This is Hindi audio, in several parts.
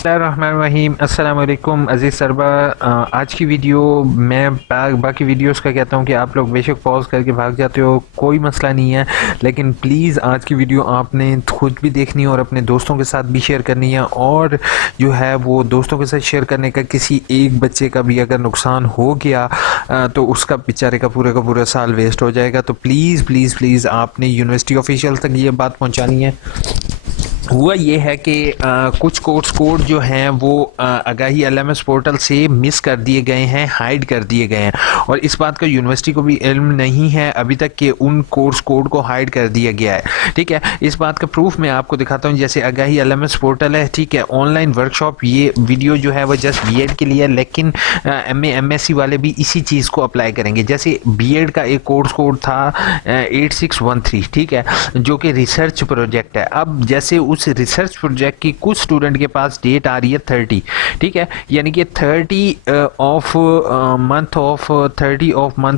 बिस्मिल्लाहिर्रहमानिर्रहीम। अस्सलाम वालेकुम अज़ीज़ सरबा। आज की वीडियो मैं बाकी वीडियोस का कहता हूँ कि आप लोग बेशक पॉज करके भाग जाते हो, कोई मसला नहीं है, लेकिन प्लीज़ आज की वीडियो आपने खुद भी देखनी है और अपने दोस्तों के साथ भी शेयर करनी है। और जो है वो दोस्तों के साथ शेयर करने का किसी एक बच्चे का भी अगर नुकसान हो गया तो उसका बेचारे का पूरा साल वेस्ट हो जाएगा। तो प्लीज़ प्लीज़ प्लीज़ आपने यूनिवर्सिटी ऑफिशियल तक ये बात पहुँचानी है। हुआ ये है कि कुछ कोर्स कोड जो हैं वो आगाही एलएमएस पोर्टल से मिस कर दिए गए हैं, हाइड कर दिए गए हैं, और इस बात का यूनिवर्सिटी को भी इल्म नहीं है अभी तक कि उन कोर्स कोड को हाइड कर दिया गया है। ठीक है, इस बात का प्रूफ मैं आपको दिखाता हूँ। जैसे आगाही एलएमएस पोर्टल है, ठीक है, ऑनलाइन वर्कशॉप, ये वीडियो जो है वो जस्ट बीएड के लिए है, लेकिन एमए एमएससी वाले भी इसी चीज़ को अप्लाई करेंगे। जैसे बीएड का एक कोर्स कोड था 8613, ठीक है, जो कि रिसर्च प्रोजेक्ट है। अब जैसे उस रिसर्च प्रोजेक्ट की कुछ स्टूडेंट के पास डेट आ रही है 30, ठीक है, यानी कि 30 ऑफ मंथ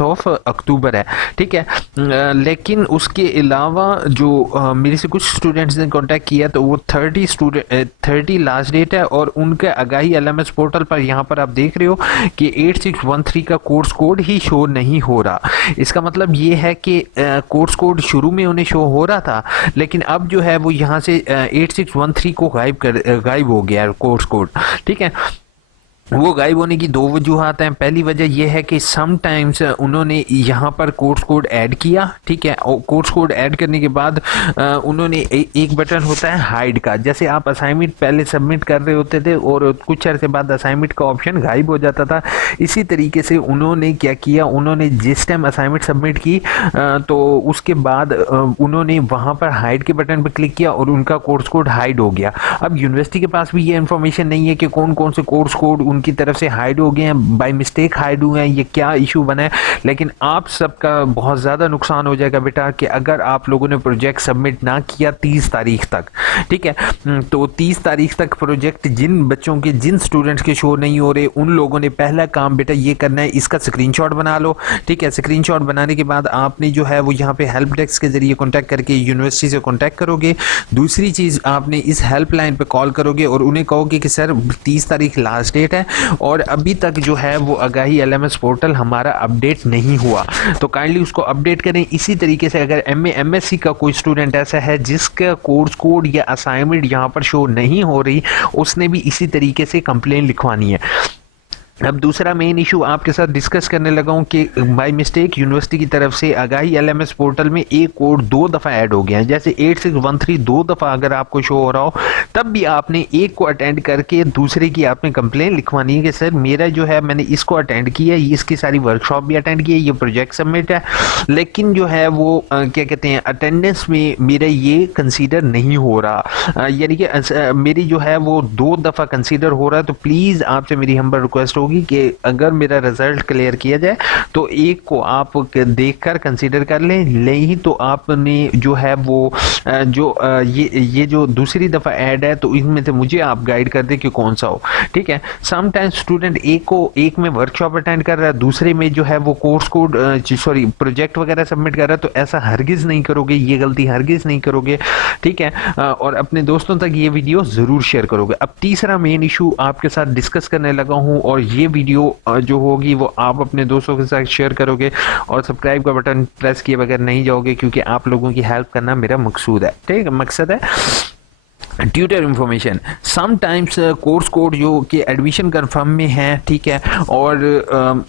ऑफ अक्टूबर है, ठीक है, लेकिन उसके अलावा जो मेरे से कुछ स्टूडेंट्स ने कांटेक्ट किया तो वो 30 लास्ट डेट है, और उनके आगाही एलएमएस पोर्टल पर यहाँ पर आप देख रहे हो कि 8613 का कोर्स कोड ही शो नहीं हो रहा। इसका मतलब ये है कि कोर्स कोड शुरू में उन्हें शो हो रहा था, लेकिन अब जो है वो यहाँ से 8613 को गायब हो गया है कोर्स कोड। ठीक है, वो गायब होने की दो वजूहत हैं। पहली वजह यह है कि समटाइम्स उन्होंने यहाँ पर कोर्स कोड ऐड किया, ठीक है, और कोर्स कोड ऐड करने के बाद उन्होंने एक बटन होता है हाइड का। जैसे आप असाइनमेंट पहले सबमिट कर रहे होते थे और कुछ अर्से बाद असाइनमेंट का ऑप्शन गायब हो जाता था, इसी तरीके से उन्होंने क्या किया, उन्होंने जिस टाइम असाइनमेंट सबमिट की तो उसके बाद उन्होंने वहाँ पर हाइड के बटन पर क्लिक किया और उनका कोर्स कोड हाइड हो गया। अब यूनिवर्सिटी के पास भी ये इन्फॉर्मेशन नहीं है कि कौन कौन से कोर्स कोड उनकी तरफ से हाइड हो गए हैं, बाय मिस्टेक हाइड हुए हैं, ये क्या इशू बना है। लेकिन आप सबका बहुत ज़्यादा नुकसान हो जाएगा बेटा कि अगर आप लोगों ने प्रोजेक्ट सबमिट ना किया 30 तारीख तक, ठीक है, तो 30 तारीख तक प्रोजेक्ट जिन बच्चों के, जिन स्टूडेंट्स के शो नहीं हो रहे, उन लोगों ने पहला काम बेटा ये करना है, इसका स्क्रीनशॉट बना लो। ठीक है, स्क्रीनशॉट बनाने के बाद आपने जो है वो यहाँ पे हेल्प डेस्क के जरिए कॉन्टैक्ट करके यूनिवर्सिटी से कॉन्टैक्ट करोगे। दूसरी चीज़, आपने इस हेल्पलाइन पे कॉल करोगे और उन्हें कहोगे कि सर 30 तारीख लास्ट डेट है और अभी तक जो है वो आगाही एलएमएस पोर्टल हमारा अपडेट नहीं हुआ, तो काइंडली उसको अपडेट करें। इसी तरीके से अगर एमए एमएससी का कोई स्टूडेंट ऐसा है जिसका कोर्स कोड या असाइनमेंट यहाँ पर शो नहीं हो रही, उसने भी इसी तरीके से कंप्लेन लिखवानी है। अब दूसरा मेन इशू आपके साथ डिस्कस करने लगा हूँ कि बाय मिस्टेक यूनिवर्सिटी की तरफ से आगाही एलएमएस पोर्टल में एक कोड 2 दफ़ा ऐड हो गया है। जैसे 8613 2 दफ़ा अगर आपको शो हो रहा हो, तब भी आपने एक को अटेंड करके दूसरे की आपने कंप्लेन लिखवानी है कि सर मेरा जो है मैंने इसको अटेंड किया है, इसकी सारी वर्कशॉप भी अटेंड की है, ये प्रोजेक्ट सबमिट है, लेकिन जो है वो क्या कहते हैं, अटेंडेंस में मेरा ये कंसीडर नहीं हो रहा, यानी कि मेरी जो है वो 2 दफ़ा कंसीडर हो रहा है। तो प्लीज़ आपसे मेरी हम्बल रिक्वेस्ट होगी कि अगर मेरा रिजल्ट क्लियर किया जाए तो एक को आप देखकर कंसीडर कर लें, नहीं तो आपने जो है वो जो ये जो दूसरी दफ़ा ऐड है तो इनमें से मुझे आप गाइड कर दें कि कौन सा हो। ठीक है, समटाइम्स स्टूडेंट एक में वर्कशॉप अटेंड कर रहा है, दूसरे में जो है वो कोर्स कोड प्रोजेक्ट वगैरह सबमिट कर रहा है, तो ऐसा हरगिज़ नहीं करोगे, ये गलती हरगिज़ नहीं करोगे। ठीक है, और अपने दोस्तों तक ये वीडियो ज़रूर शेयर करोगे। अब तीसरा मेन इशू आपके साथ डिस्कस करने लगा हूँ, और ये वीडियो जो होगी वो आप अपने दोस्तों के साथ शेयर करोगे और सब्सक्राइब का बटन प्रेस किए बगैर नहीं जाओगे, क्योंकि आप लोगों की हेल्प करना मेरा मकसूद है, ठीक है, मकसद है। Tutor information, sometimes course code जो कि एडमिशन कंफर्म में है, ठीक है, और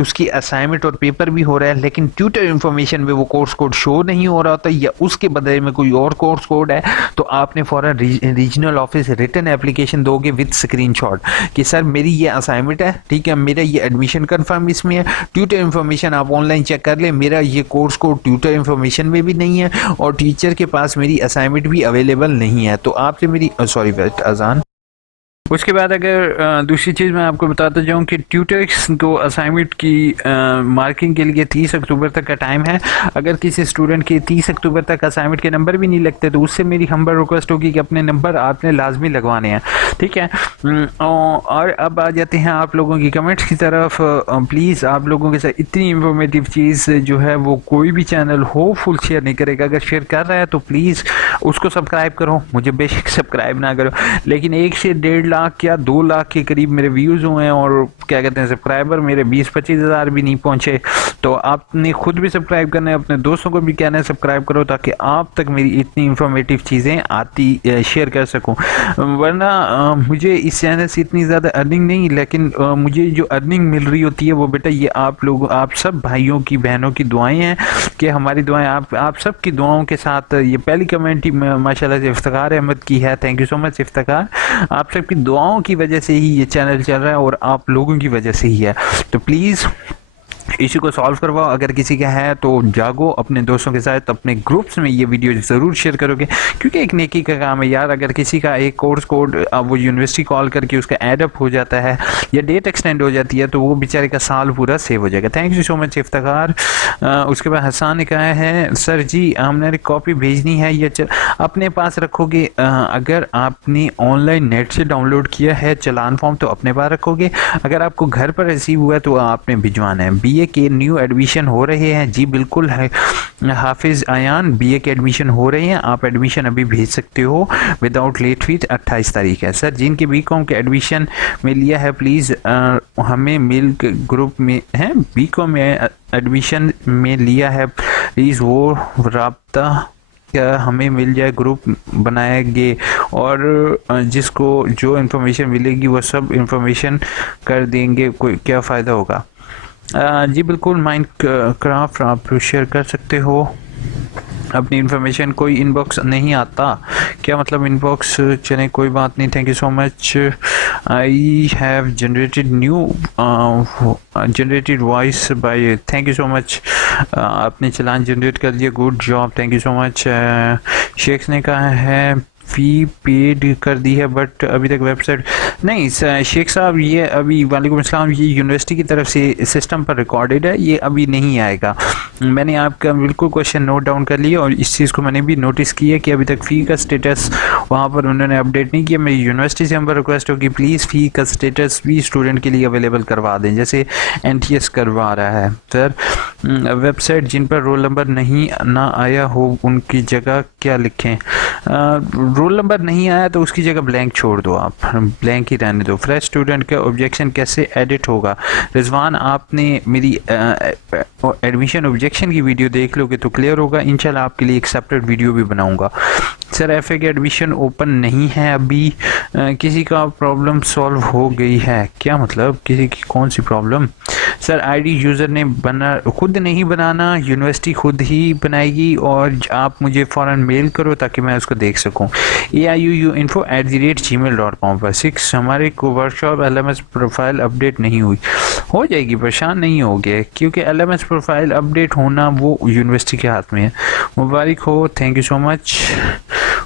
उसकी असाइनमेंट और पेपर भी हो रहा है, लेकिन ट्यूटर इंफॉर्मेशन में वो कोर्स कोड शो नहीं हो रहा होता, या उसके बदले में कोई और कोर्स कोड है, तो आपने फॉरन रीजनल ऑफिस रिटन एप्लीकेशन दोगे विद स्क्रीनशॉट कि सर मेरी ये असाइनमेंट है, ठीक है, मेरा ये एडमिशन कंफर्म इसमें है, ट्यूटर इंफॉर्मेशन आप ऑनलाइन चेक कर ले, मेरा ये कोर्स कोड ट्यूटर इंफॉर्मेशन में भी नहीं है और टीचर के पास मेरी असाइनमेंट भी अवेलेबल नहीं है, तो आपसे मेरी सॉरी वेट अजान। उसके बाद अगर दूसरी चीज़ मैं आपको बताता जाऊँ कि ट्यूटर्स को असाइनमेंट की मार्किंग के लिए 30 अक्टूबर तक का टाइम है। अगर किसी स्टूडेंट के 30 अक्टूबर तक असाइनमेंट के नंबर भी नहीं लगते तो उससे मेरी हम्बल रिक्वेस्ट होगी कि अपने नंबर आपने लाजमी लगवाने हैं, ठीक है। और अब आ जाते हैं आप लोगों की कमेंट्स की तरफ। प्लीज़ आप लोगों के साथ इतनी इंफॉर्मेटिव चीज़ जो है वो कोई भी चैनल होपफुल शेयर नहीं करेगा। अगर शेयर कर रहा है तो प्लीज़ उसको सब्सक्राइब करो, मुझे बेशक सब्सक्राइब ना करो, लेकिन 1 से 1.5 लाख या 2 लाख के करीब मेरे व्यूज़ हुए हैं और क्या कहते हैं सब्सक्राइबर मेरे 20-25 हज़ार भी नहीं पहुंचे। तो आपने खुद भी सब्सक्राइब करना है, अपने दोस्तों को भी कहना है सब्सक्राइब करो, ताकि आप तक मेरी इतनी इंफॉर्मेटिव चीज़ें आती शेयर कर सकूं। वरना मुझे इस चैनल से इतनी ज़्यादा अर्निंग नहीं, लेकिन मुझे जो अर्निंग मिल रही होती है वो बेटा ये आप लोग, आप सब भाइयों की बहनों की दुआएं हैं कि हमारी दुआएं आप सब की दुआओं के साथ। ये पहली कमेंट ही माशाल्लाह से इफ्तिखार अहमद की है, thank you so much Iftikhar. आप सबकी दुआओं की वजह से ही ये चैनल चल रहा है और आप लोगों की वजह से ही है। तो प्लीज़ इशू को सॉल्व करवाओ, अगर किसी का है तो जागो अपने दोस्तों के साथ, अपने ग्रुप्स में ये वीडियो ज़रूर शेयर करोगे, क्योंकि एक नेकी का काम है यार। अगर किसी का एक कोर्स कोड वो यूनिवर्सिटी कॉल करके उसका एडअप हो जाता है या डेट एक्सटेंड हो जाती है तो वो बेचारे का साल पूरा सेव हो जाएगा। Thank you so much Iftikhar. उसके बाद हसन ने कहा है सर जी हमने कॉपी भेजनी है या अपने पास रखोगे? अगर आपने ऑनलाइन नेट से डाउनलोड किया है चलान फॉर्म तो अपने पास रखोगे, अगर आपको घर पर रिसीव हुआ तो आपने भिजवाना है। बीए के न्यू एडमिशन हो रहे हैं, जी बिल्कुल है हाफिज आयान, बीए के एडमिशन हो रहे हैं, आप एडमिशन अभी भेज सकते हो विदाउट लेट फीस। 28 तारीख है सर। जिनके बीकॉम के एडमिशन में लिया है प्लीज़ हमें मेल ग्रुप में है, बीकॉम में एडमिशन में लिया है प्लीज़ वो राब्ता क्या हमें मिल जाए, ग्रुप बनाएंगे और जिसको जो इन्फॉर्मेशन मिलेगी वो सब इन्फॉर्मेशन कर देंगे। कोई क्या फ़ायदा होगा? जी बिल्कुल, माइंड क्राफ्ट आप शेयर कर सकते हो अपनी इन्फॉर्मेशन। कोई इनबॉक्स नहीं आता क्या? मतलब इनबॉक्स चले, कोई बात नहीं। Thank you so much. I have generated voice bye, thank you so much. आपने चलान जनरेट कर दिया, good job, thank you so much. Sheikh ने कहा है फ़ी पेड कर दी है बट अभी तक वेबसाइट नहीं। शेख साहब ये अभी, वालेकुम अस्सलाम, ये यूनिवर्सिटी की तरफ से सिस्टम पर रिकॉर्डेड है, ये अभी नहीं आएगा। मैंने आपका बिल्कुल क्वेश्चन नोट डाउन कर लिया और इस चीज़ को मैंने भी नोटिस किया कि अभी तक फ़ी का स्टेटस वहाँ पर उन्होंने अपडेट नहीं किया। मेरी यूनिवर्सिटी से हम पर रिक्वेस्ट होगी प्लीज़ फ़ी का स्टेटस भी स्टूडेंट के लिए अवेलेबल करवा दें, जैसे NTS करवा रहा है। सर वेबसाइट जिन पर रोल नंबर नहीं ना आया हो उनकी जगह क्या लिखें? रोल नंबर नहीं आया तो उसकी जगह ब्लैंक छोड़ दो, आप ब्लैंक ही रहने दो। फ्रेश स्टूडेंट का ऑब्जेक्शन कैसे एडिट होगा? रिजवान आपने मेरी एडमिशन ऑब्जेक्शन की वीडियो देख लोगे तो क्लियर होगा। इंशाल्लाह आपके लिए एक सेपरेट वीडियो भी बनाऊंगा। सर FA के एडमिशन ओपन नहीं है अभी, किसी का प्रॉब्लम सॉल्व हो गई है क्या? मतलब किसी की कौन सी प्रॉब्लम? सर ID यूज़र ने खुद नहीं बनाना, यूनिवर्सिटी खुद ही बनाएगी और आप मुझे फ़ौरन मेल करो ताकि मैं उसको देख सकूं। AIUUinfo@gmail.com पर 6 हमारे को वर्कशॉप LMS प्रोफाइल अपडेट नहीं हुई, हो जाएगी, परेशान नहीं हो गए, क्योंकि LMS प्रोफाइल अपडेट होना वो यूनिवर्सिटी के हाथ में है। मुबारक हो, थैंक यू सो मच।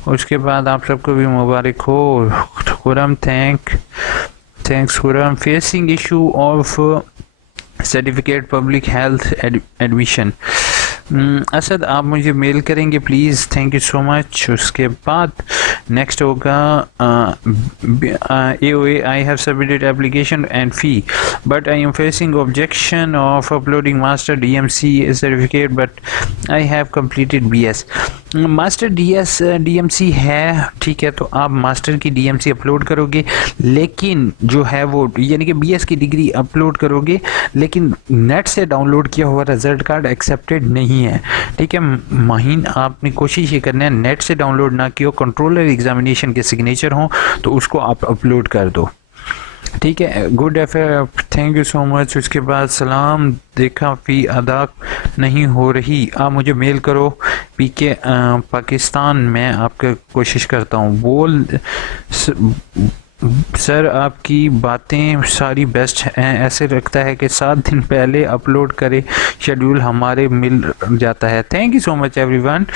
उसके बाद आप सबको भी मुबारक हो। Khurram thanks Khurram. Facing issue of certificate public health admission. Asad आप मुझे मेल करेंगे please, thank you so much. उसके बाद नेक्स्ट होगा AOA I have submitted application and fee but I am facing objection of uploading master DMC certificate but I have completed BS। Master DMC है, ठीक है, तो आप मास्टर की DMC अपलोड करोगे, लेकिन जो है वो यानी कि BS की डिग्री अपलोड करोगे, लेकिन नेट से डाउनलोड किया हुआ रिजल्ट कार्ड एक्सेप्टेड नहीं है, ठीक है। माहिन आपने कोशिश ये करना है नेट से डाउनलोड ना किया, कंट्रोलर एग्जामिनेशन के सिग्नेचर हों तो उसको आप अपलोड कर दो, ठीक है। Good FA, thank you so much. उसके बाद सलाम, देखा फ़ी अदा नहीं हो रही, आप मुझे मेल करो PK पाकिस्तान, मैं आपका कोशिश करता हूँ। बोल सर आपकी बातें सारी बेस्ट हैं, ऐसे लगता है कि 7 दिन पहले अपलोड करे शेड्यूल हमारे मिल जाता है। Thank you so much everyone.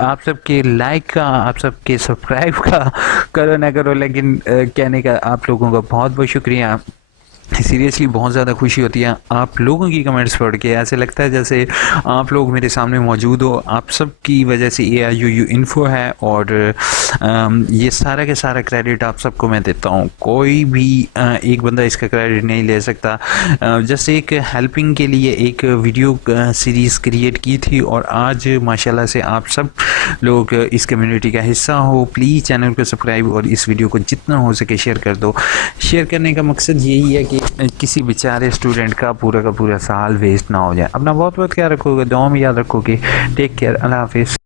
आप सबके लाइक का, आप सबके सब्सक्राइब का करो ना करो, लेकिन कहने का आप लोगों का बहुत बहुत शुक्रिया। सीरियसली बहुत ज़्यादा खुशी होती है आप लोगों की कमेंट्स पढ़ के। ऐसे लगता है जैसे आप लोग मेरे सामने मौजूद हो। आप सब की वजह से AIUU इन्फो है, और ये सारा के सारा क्रेडिट आप सबको मैं देता हूँ। कोई भी एक बंदा इसका क्रेडिट नहीं ले सकता। जस्ट एक हेल्पिंग के लिए एक वीडियो सीरीज़ क्रिएट की थी, और आज माशाल्लाह से आप सब लोग इस कम्युनिटी का हिस्सा हो। प्लीज़ चैनल को सब्सक्राइब और इस वीडियो को जितना हो सके शेयर कर दो। शेयर करने का मकसद यही है कि किसी बेचारे स्टूडेंट का पूरा साल वेस्ट ना हो जाए। अपना बहुत बहुत ख्याल रखोगे, दुआ में याद रखोगे। टेक केयर, अल्लाह हाफिज़।